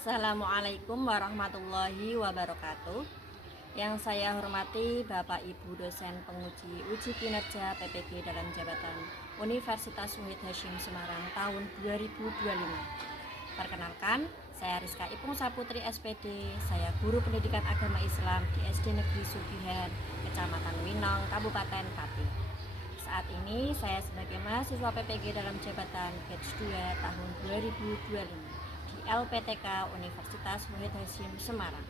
Assalamualaikum warahmatullahi wabarakatuh. Yang saya hormati Bapak Ibu dosen penguji uji kinerja PPG dalam jabatan Universitas Wahid Hasyim Semarang tahun 2025. Perkenalkan, saya Rizka Ipung Saputri SPD. Saya guru pendidikan agama Islam di SD Negeri Sugihan, Kecamatan Winong, Kabupaten Pati. Saat ini saya sebagai mahasiswa PPG dalam jabatan batch 2 tahun 2025 di LPTK Universitas Wahid Hasyim Semarang.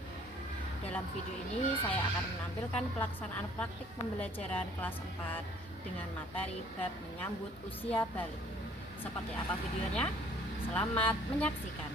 Dalam video ini saya akan menampilkan pelaksanaan praktik pembelajaran kelas 4 dengan materi bab menyambut usia balik. Seperti apa videonya? Selamat menyaksikan.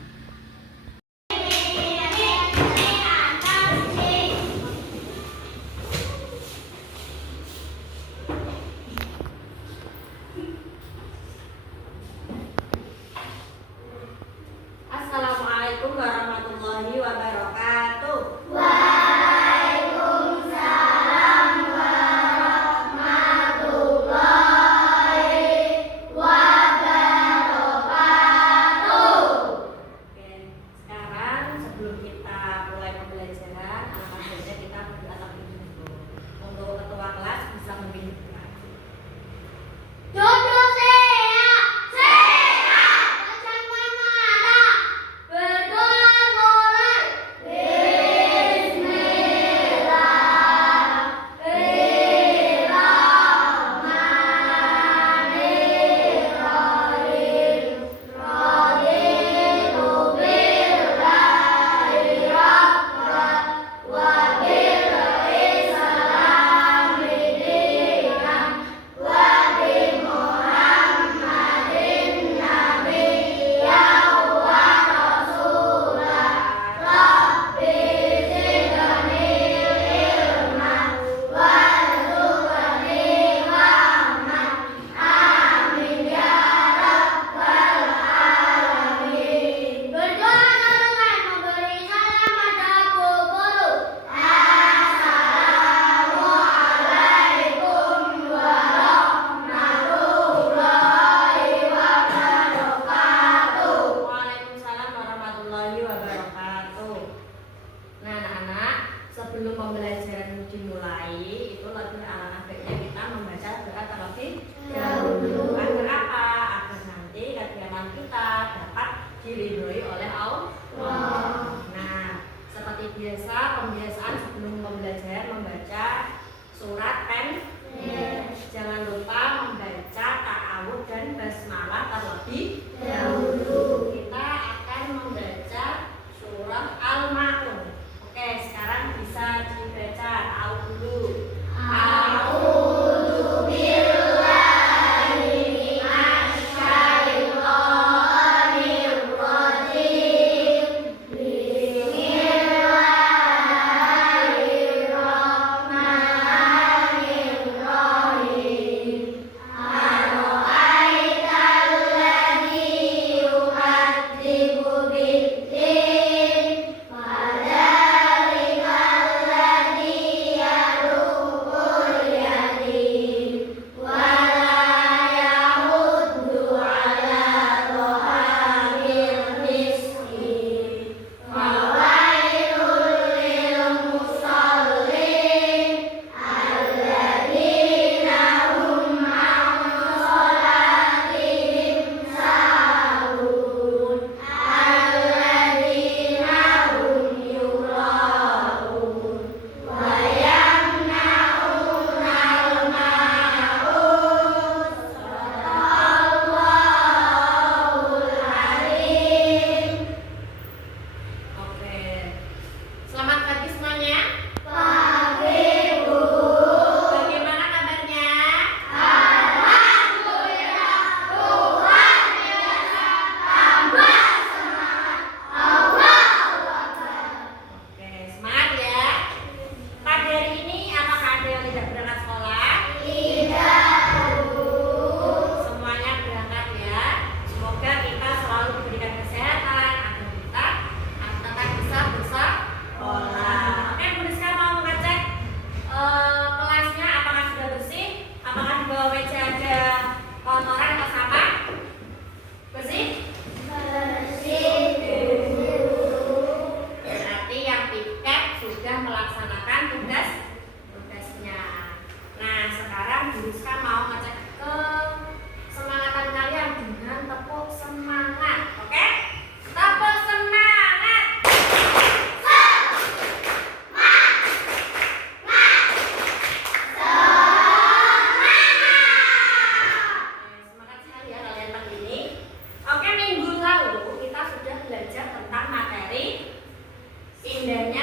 Assalamualaikum warahmatullahi wabarakatuh. Waalaikumsalam warahmatullahi wabarakatuh. Oke, sekarang sebelum kita mulai pembelajaran, alangkah baiknya kita berdoa terlebih dahulu. Untuk ketua kelas bisa memimpin doa. Duduk sehat, pejamkan mata, berdoa mulai. Bismillahirrahmanirrahim. Raditu billahi rabban wa bil islami dinan wa bi Muhammadin nabiyyan wa rasulah. Rabbi zidni ilman warzuqni fahman. Amin ya rabbal alamin. Berdoa dengan memberi salam pada guru. Assalamualaikum warahmatullahi wabarakatuh. Waalaikumsalam warahmatullahi wabarakatuh. Nah, anak-anak, sebelum pembelajaran dimulai, itu lebih alangkah baiknya kita membaca doa terlebih dahulu. Agar apa? Agar nanti kegiatan kita dapat diridhoi oleh Allah. Nah, seperti biasa, pembiasaan sebelum pembelajaran membaca surat pen. Jangan lupa membaca ta'awudz dan basmalah terlebih dahulu. Kita akan membaca surah Al-Ma'un. Oke, sekarang bisa dibaca ta'awudz dulu. A'udzu billahi minasyaitonir rajim.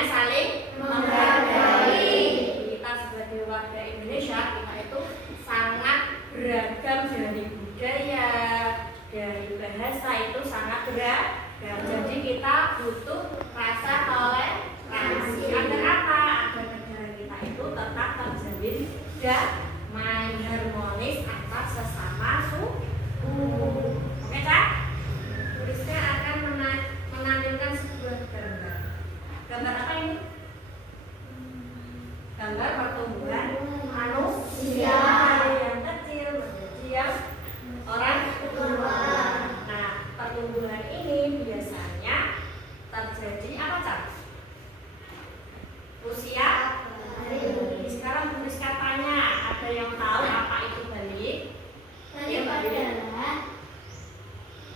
namanya saling menghargai. Kita sebagai warga Indonesia, kita itu sangat beragam dari budaya, dari bahasa itu sangat beragam. Jadi kita butuh rasa toleransi. Agar apa? Agar negara kita itu tetap terjalin damai harmonis antar sesama suku. Oke, Kak? Tulisnya akan menampilkan sebuah gambar. Gambar apa ini? Gambar pertumbuhan manusia yang kecil menjadi yang orang tua. Nah, pertumbuhan ini biasanya terjadi apa, Cak? Usia balik. Sekarang tulis katanya, ada yang tahu apa itu balik?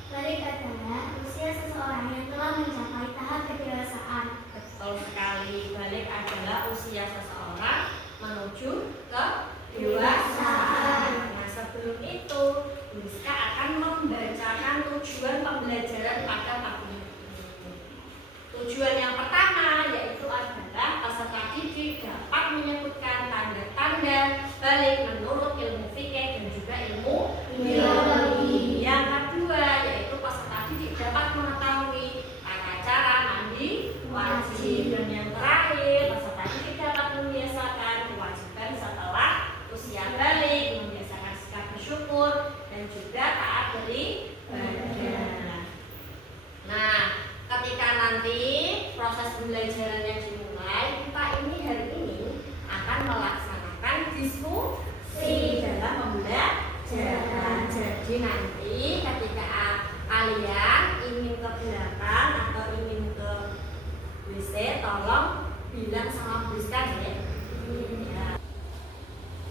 Balik adalah usia seseorang yang telah mencapai tahap kedewasaan. Betul sekali, balik adalah usia seseorang menuju ke dewasaan. Nah, sebelum itu, Rizka akan membacakan tujuan pembelajaran pada pagi ini. Tujuan yang pertama yaitu adalah peserta didik dapat menyebutkan tanda-tanda balik menurut ilmu fikih dan juga ilmu biologi. Yang kedua yaitu peserta didik dapat mengetahui tata cara mandi wajib. Dan yang terakhir, peserta didik dapat membiasakan kewajiban setelah usia balik, membiasakan sikap bersyukur dan juga taat beribadah. Nah, ketika nanti proses pembelajarannya dimulai, kita ini hari ini akan melaksanakan diskusi dalam pembelajaran. Jadi nanti ketika kalian ingin ke belakang atau ingin ke WC, tolong bilang sama Bu Rizka ya.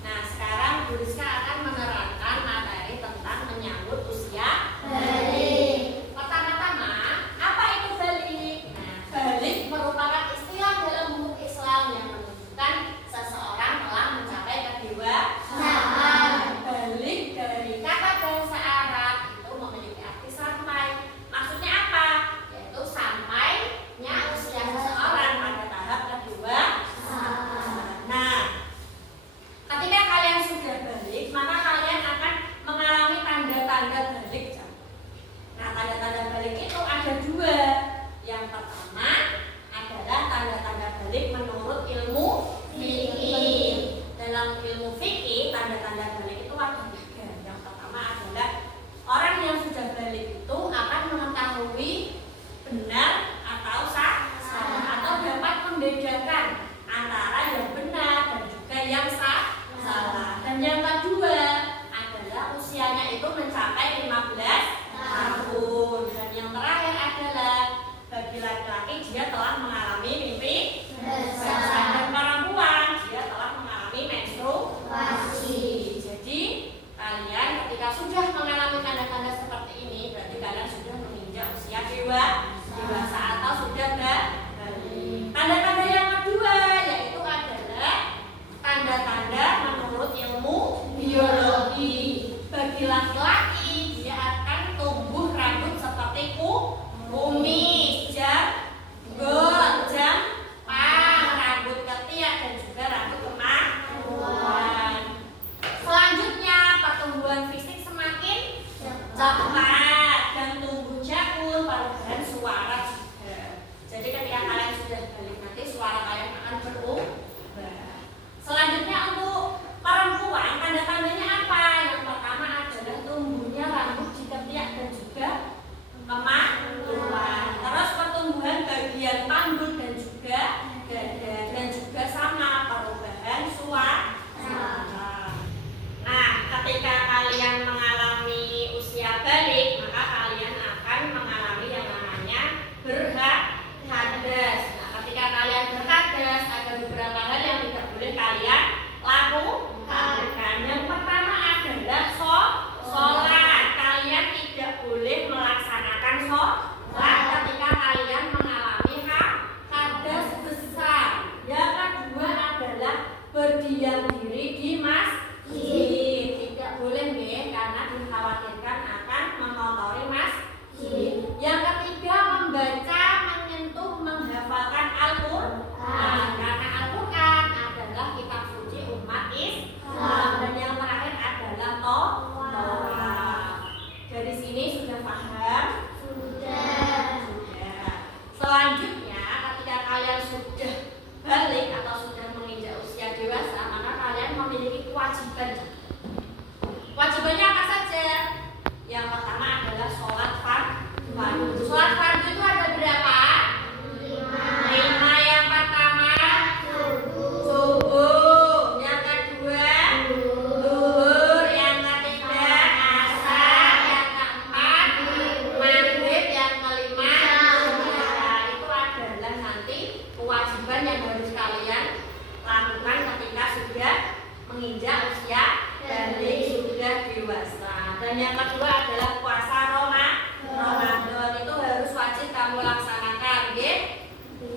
Nah, sekarang Bu Rizka akan menerangkan materi tentang menyambut usia balik. Pertama-tama, apa itu balik? Nah, balik merupakan istilah dalam hukum Islam yang menunjukkan seseorang telah mencapai kedewasaan. Balik dari kata bahasa Arab itu memiliki arti sampai. Maksudnya apa? Yaitu sampainya usia seseorang pada tahap kedewasaan. Nah, ketika kalian sudah balik, maka kalian akan mengalami tanda-tanda balik. Nah, tanda-tanda balik itu ada dua. Yang pertama adalah tanda-tanda balik menurut ilmu fikih. Dalam ilmu fikih, tanda-tanda balik itu ada tiga. Yang pertama adalah orang yang sudah balik itu akan mengetahui benar atau salah, atau dapat membedakan antara yang benar dan juga yang salah. Dan yang kedua adalah usianya itu mencapai 15 tahun. Dan yang terakhir adalah bagi laki-laki dia telah mengalami mimpi besar, dan perempuan dia telah mengalami menstruasi. kewajiban yang harus kalian lakukan ketika sudah menginjak usia balik, sudah dewasa. Dan yang kedua adalah puasa Ramadan, itu harus wajib kamu laksanakan, nggih.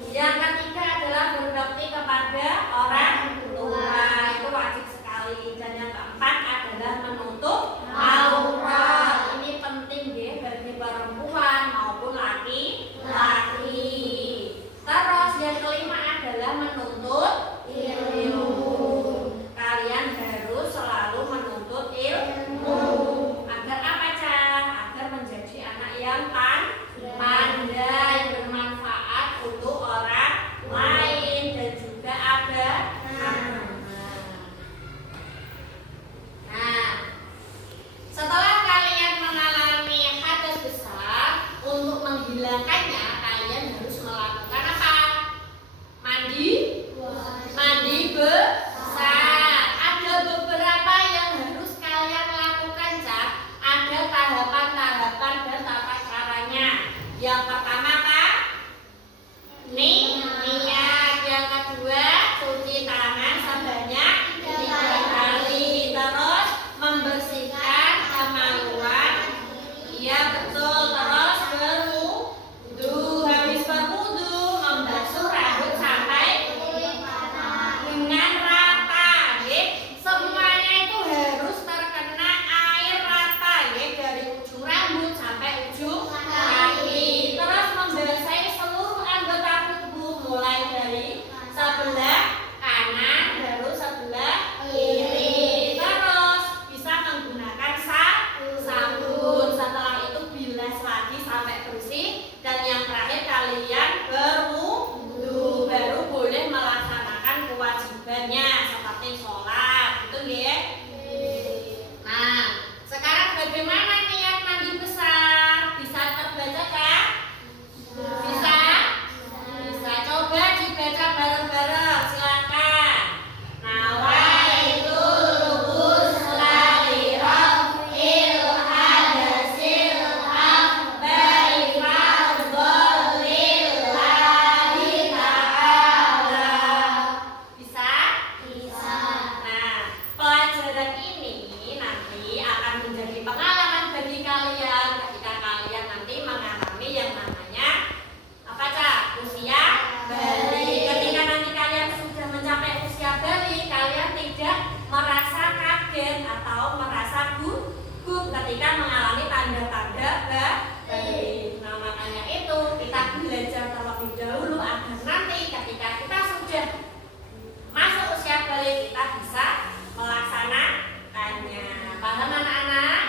Yang ketiga adalah berbakti kepada orang tua, itu wajib sekali. Dan yang keempat adalah menutup aurat. Ini penting nggih bagi perempuan maupun laki-laki. Terus yang kelima adalah menuntut ilmu. Kalian harus selalu menuntut ilmu. Agar apa, Cang? Agar menjadi anak yang pandai, bermanfaat untuk orang lain dan juga ada amanah. Nah, setelah kalian mengalami hadas besar, untuk menghilangkannya kalian harus melakukan apa? Mandi besar. Ada beberapa yang harus kalian lakukan, Cak. Ada tahapan-tahapan dan tata caranya. Yang pertama apa? Niat. Yang kedua, cuci tangan sebanyak 3 kali. Terus membersihkan kemaluan. Iya betul. Terus berwudu. Habis berwudu, membasuh rambut sampai dengan rata, nggih. Semuanya itu harus terkena air rata, nggih, dari ujung rambut sampai ujung kaki. Terus membasahi seluruh anggota tubuh mulai dari sebelah kanan baru sebelah kiri. Terus bisa menggunakan sabun. Setelah itu bilas lagi sampai bersih. Dan yang terakhir kalian berwudu, baru boleh melaksanakan kewajibannya seperti sholat, gitu nggih. Nah, sekarang bagaimana niat mandi besar? Bisa terbaca kah? Bisa? Bisa. Coba dibaca bareng-bareng, silakan. Nawaitul ghusla li raf'il hadasil akbari fardhon lillahi ta'ala. Bisa? Nah, pelajaran ini nanti akan menjadi pengalaman bagi kalian ketika kalian nanti mengalami yang namanya apa, Cak? Usia balik. Ketika nanti kalian sudah mencapai usia balik, kalian tidak merasa kaget atau merasa gugup ketika mengalami tanda-tanda balik. Nah, makanya itu kita belajar terlebih dahulu agar nanti ketika kita sudah masuk usia balik kita bisa melaksanakannya. Paham anak-anak?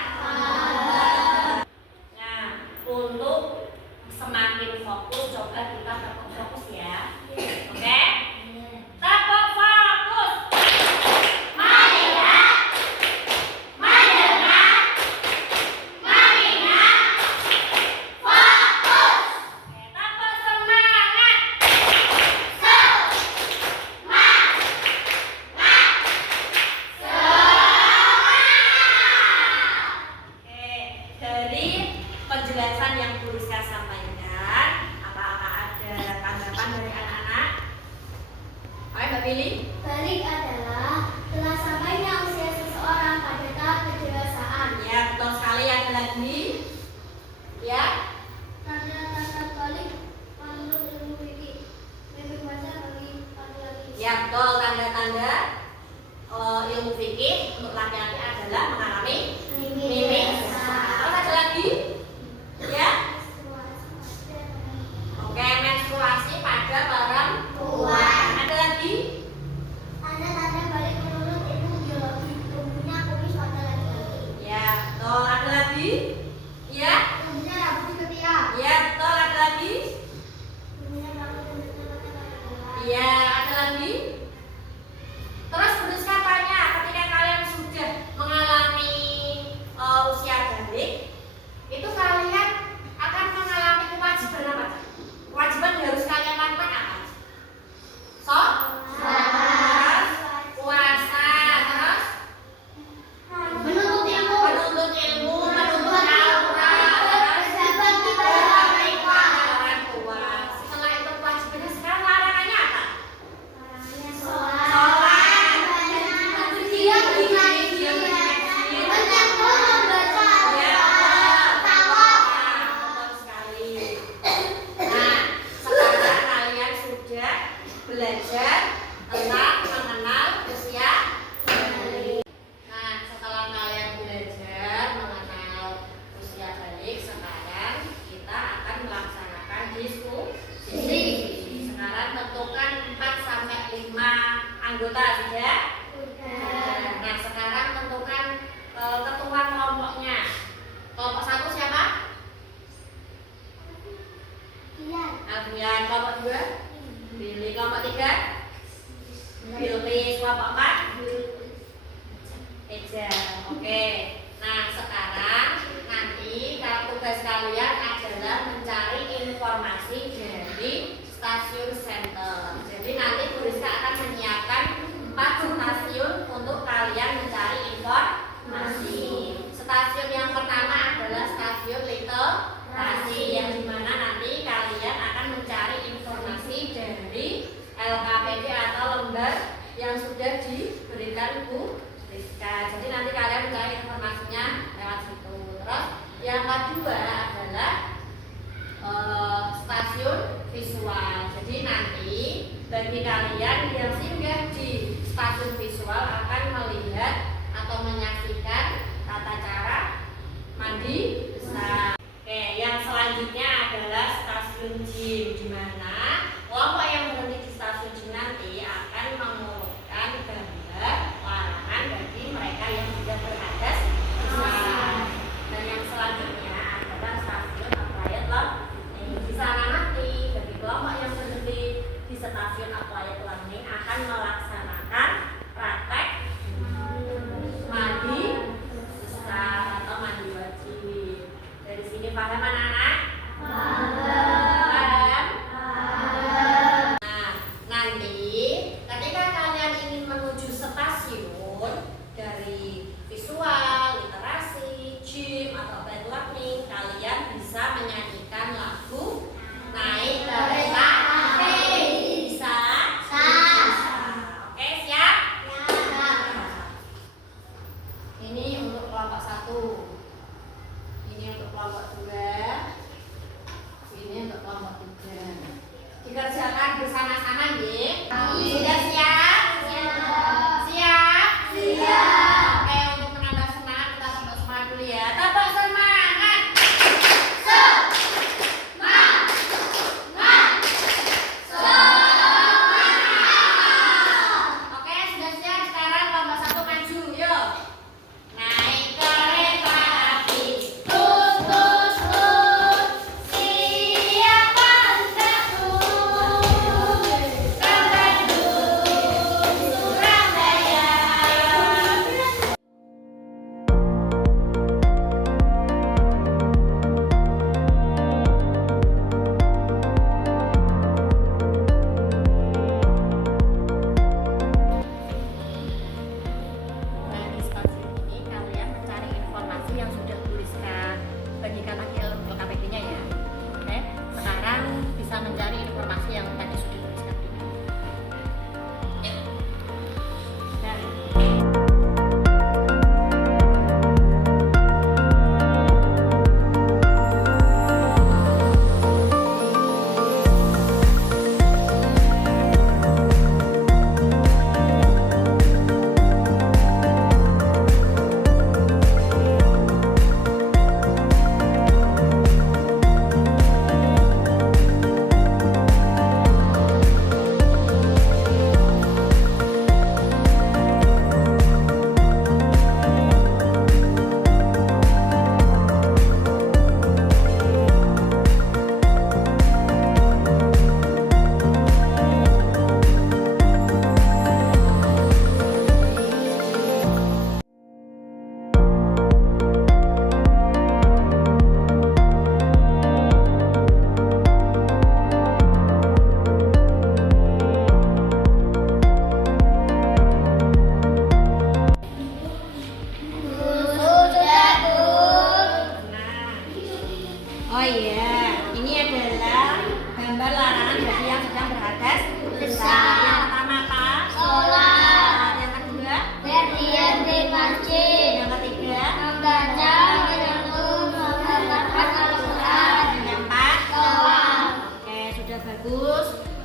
Nah, untuk semakin fokus coba kita tetap fokus ya. Oke? Tetap fokus. Mengingat, mendengar, mengingat, fokus. Oke, tetap semangat. Oke, dari penjelasan yang guru saya sampaikan, apakah ada tanggapan dari anak-anak? Oke, Mbak Billy. Balik adalah telah sampainya usia seseorang pada tahap kedewasaan. Ya, betul sekali. Ada lagi? Ya. Tanda-tanda balik menurut ilmu fikih lebih wajar bagi laki-laki. Ya, betul. Tanda-tanda ilmu fikih untuk laki-laki adalah mengalami mimik. Terus ada lagi? Ya. Oke, menstruasi pada perempuan. Ada lagi? Tanda-tanda balik menurut ilmu biologi tumbuhnya kumis pada laki-laki. Ya, betul. Ada lagi? Ya. Tumbuhnya rambut di ketiak. Ya, betul. Ada lagi? Tumbuhnya rambut di ketiak. Iya, ada lagi? Terus berus katanya ketika kalian sudah mengalami belajar tentang mengenal usia balik. Nah, setelah kalian belajar mengenal usia balik, sekarang kita akan melaksanakan diskusi. Sekarang tentukan 4 sampai 5 anggota sudah. Nah, sekarang tentukan ketua kelompoknya. Kelompok 1 siapa? Alfian. Kelompok 2? Billy. Kelompok 3? Bilqis. Kelompok 4? Eja. Oke. Nah, sekarang nanti tugas kalian adalah mencari informasi dari stasiun center. Jadi nanti Bu Rizka akan menyiapkan 4 stasiun untuk kalian mencari informasi. Stasiun yang pertama adalah stasiun literasi, yang dimana nanti kalian akan mencari informasi dari LKPD atau lembar yang sudah diberikan Bu Rizka. Jadi nanti kalian mencari informasinya lewat situ. Terus yang kedua adalah stasiun visual. Jadi nanti bagi kalian yang singgah di stasiun visual akan melihat atau menyaksikan tata cara mandi besar. Oke, yang selanjutnya adalah stasiun gym, di mana kelompok yang berhenti di stasiun gym nanti akan mengurutkan gambar larangan bagi mereka yang sudah berhadas besar. Dan yang selanjutnya adalah stasiun applied learning. Di sana nanti bagi kelompok yang berhenti di stasiun applied learning akan melaksanakan praktek mandi besar atau mandi wajib. Dari sini paham anak-anak? Paham? Nah, nanti ketika kalian ingin menuju stasiun dari visual, literasi, gym atau applied learning, kalian bisa menyanyikan lagu Naik Kereta Api. Bisa? Oke, siap? Ini untuk kelompok 1. Ini untuk kelompok 2. Ini untuk kelompok 3. Dikerjakan bersama-sama nggih. Sudah siap? Siap? Oke, untuk menambah semangat kita tepuk semangat dulu ya. Tepuk semangat. Oke, sudah siap. Sekarang kelompok 1 maju, yuk. Naik kereta api, tut tut tut, siapa hendak turun? Kereta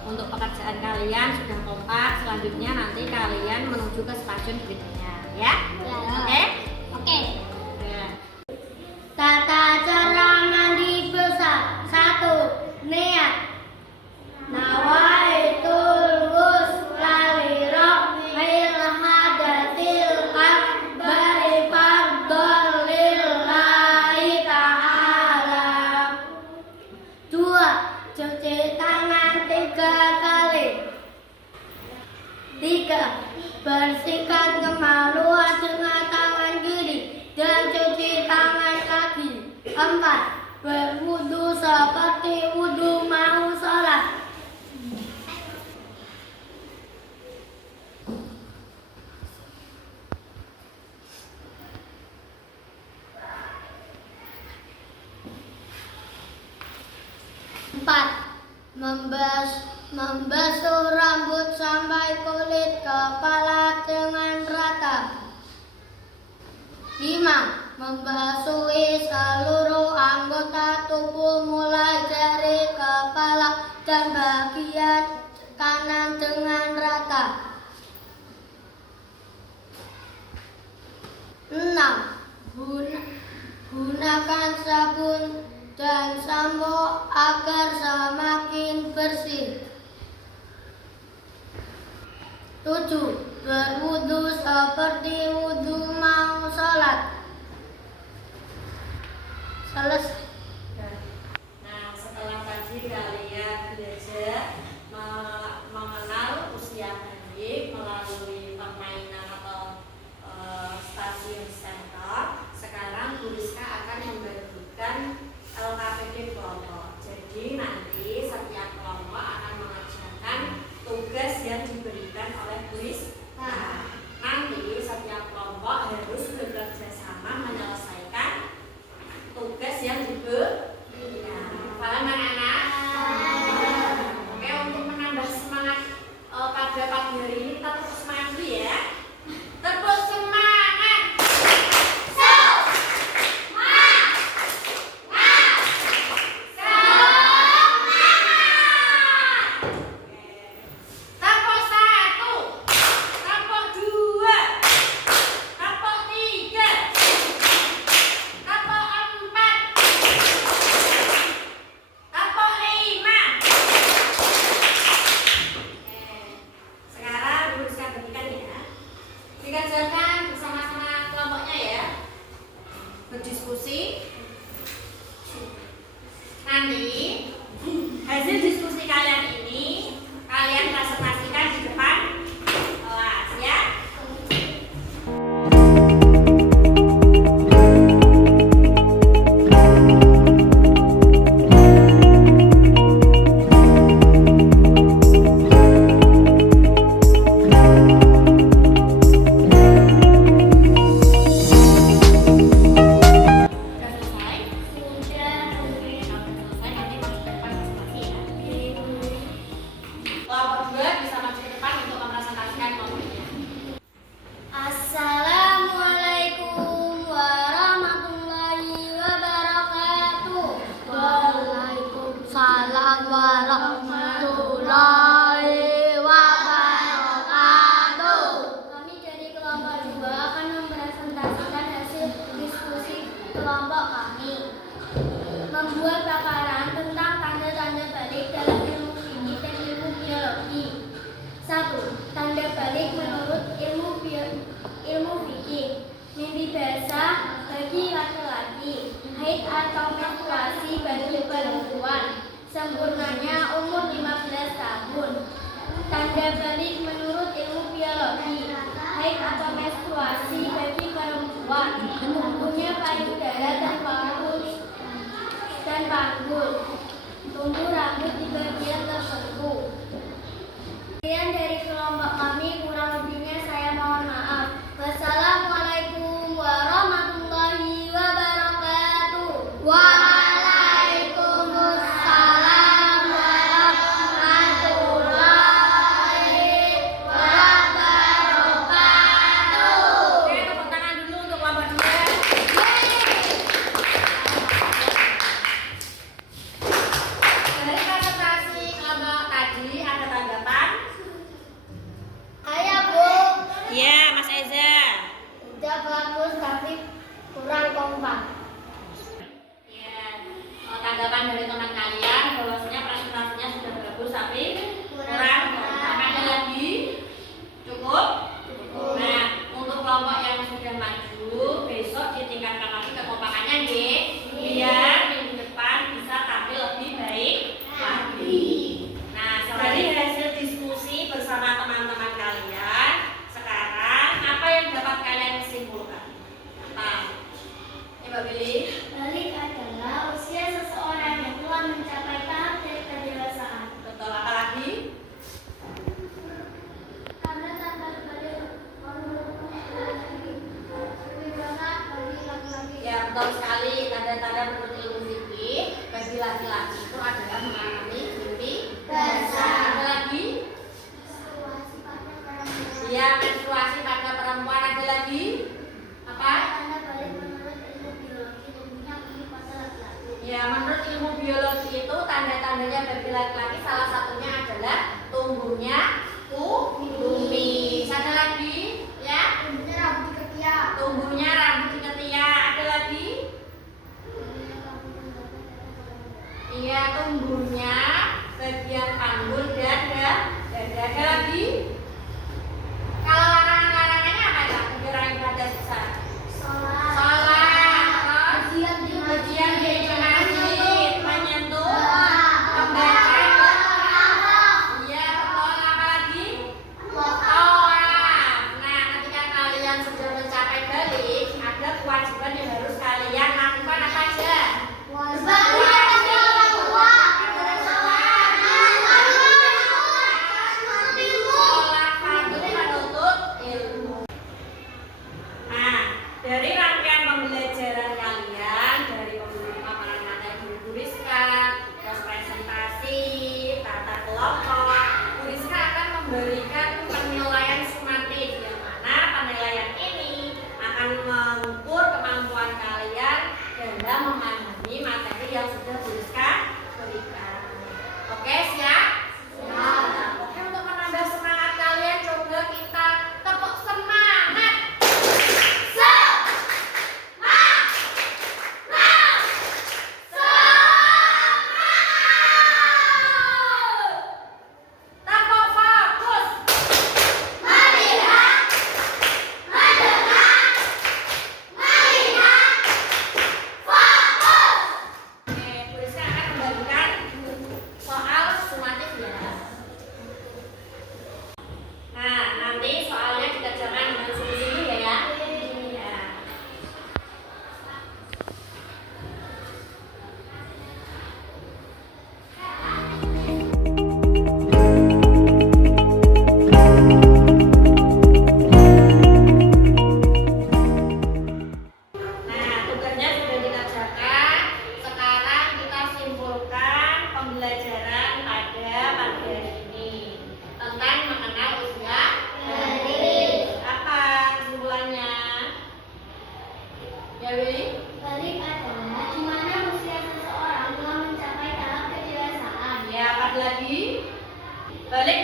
Untuk pekerjaan kalian sudah kompak, selanjutnya nanti kalian menuju ke stasiun berikutnya, ya? Ya. Oke? Oke. Ya. Tata cara mandi besar. 1. Niat. Nawaitul ghusla li rabbil hadatsil akbari fardhon lillahi ta'ala. 2. Cuci tangan 3 kali. 3. Bersihkan kemaluan dengan tangan kiri dan cuci tangan kaki. 4. Berwudu seperti wudu mau sholat. Empat, membasuh rambut sampai kulit kepala dengan rata. 5. Membasuhi seluruh anggota tubuh mulai dari kepala dan bagian kanan dengan rata. 6. Gunakan sabun dan sampo agar semakin bersih. 7. Berwudu seperti wudu mau sholat. Selesai. Nah, setelah tadi kalian belajar mengenal usia bayi melalui permainan atau stasiun center, sekarang Bu Rizka akan membagikan LKPD kelompok. Jadi nanti setiap kelompok akan mengerjakan tugas yang diberikan oleh Bu Rizka. Nanti setiap kelompok harus bekerja sama menyelesaikan tugas yang diberikan. Paham anak-anak? Oke, untuk menambah semangat pada pagi hari ini, kita tepuk semangat dulu ya. Tepuk semangat. Tepuk 1, tepuk 2, tepuk 3, tepuk 4, tepuk 5. Sekarang Bu Rizka bagikan ya. Dikerjakan bersama-sama kelompoknya ya. Berdiskusi. Nanti hasil diskusi kalian ini kalian presentasikan di depan kelas ya. Sudah selesai? Sudah. Kalau selesai nanti masuk ke depan presentasi ya. Kelompok 2 bisa maju ke depan untuk mempresentasikan kelompoknya. Assalamualaikum warahmatullahi wabarakatuh. Waalaikumsalam warahmatullahi wabarakatuh. Kami dari kelompok 2 akan mempresentasikan hasil diskusi kelompok kami. Membuat paparan tentang tanda-tanda balik dalam ilmu fikih dan ilmu biologi. 1. Tanda balik menurut ilmu fikih. Mimpi basah bagi laki-laki, haid atau menstruasi bagi perempuan. Sempurnanya umur 15 tahun. Tanda balik menurut ilmu biologi. Haid atau menstruasi bagi perempuan. Tumbuhnya payudara dan panggul. Tumbuh rambut di bagian tertentu. Sekian dari kelompok kami, kurang lebihnya saya mohon maaf. Wassalamualaikum warahmatullahi wabarakatuh. Waalaikumsalam warahmatullahi wabarakatuh. Oke, tepuk tangan dulu untuk kelompok 2. Dari presentasi kelompok tapi kurang gampang. Ada lagi? Cukup? Nah, untuk kelompok yang sudah maju, besok ditingkatkan lagi kekompakannya deh, biar minggu depan bisa tampil lebih baik lagi. Nah, dari hasil diskusi bersama teman-teman kalian, sekarang apa yang dapat kalian simpulkan? Apa? Coba pilih. Balik adalah usia seseorang yang telah mencapai tahap kedewasaan. Betul, apa lagi? Tanda-tanda balik dewasa bagi laki-laki. Ya, betul sekali. Tanda-tanda menurut ilmu fikih bagi laki-laki itu adalah mengalami mimpi basah. Ada lagi? Menstruasi pada perempuan. Ya, menstruasi pada perempuan. Ada lagi? Apa? Tanda balik menurut ilmu biologi tubuhnya unik pada laki-laki. Ya, menurut ilmu biologi itu tanda-tandanya bagi laki-laki salah satunya adalah tumbuhnya kumis. Ada lagi? Ya, Tumbuhnya rambut di ketiak. tumbuhnya rambut di ketiak. Ada lagi? Iya, tumbuhnya bagian panggul dan dada. Ada lagi? Kalau larangan-larangannya apa ya? Kegiatan ibadah susah. Sholat, bagian di masjid, menyentuh, membaca. Iya, betul. Apa lagi? Tawaf. Nah, ketika kalian sudah mencapai balik, ada kewajiban yang harus kalian lakukan apa aja? Sholat fardu menuntut ilmu. Nah, dari rangkaian pembelajaran kalian dari pemaparan materi Bu Rizka, terus presentasi, tata kelompok, Bu Rizka akan memberikan penilaian sumatif yang mana penilaian ini akan mengukur kemampuan kalian dalam memahami materi yang sudah Bu Rizka berikan. Oke, siap? Siap. Oke, untuk menambah semangat kalian coba kita tepuk semangat. Tepuk fokus. Oke, Bu Rizka akan membagikan soal sumatif ya. Nah, nanti soalnya dikerjakan dengan sungguh-sungguh ya. Ya. Nah, tugasnya sudah dikerjakan. Sekarang kita simpulkan pembelajaran pada pagi hari ini tentang mengenal usia balik. Apa kesimpulannya? Ya, Willy? Balik adalah di mana usia seseorang telah mencapai tahap kedewasaan. Ya, apa lagi? Balik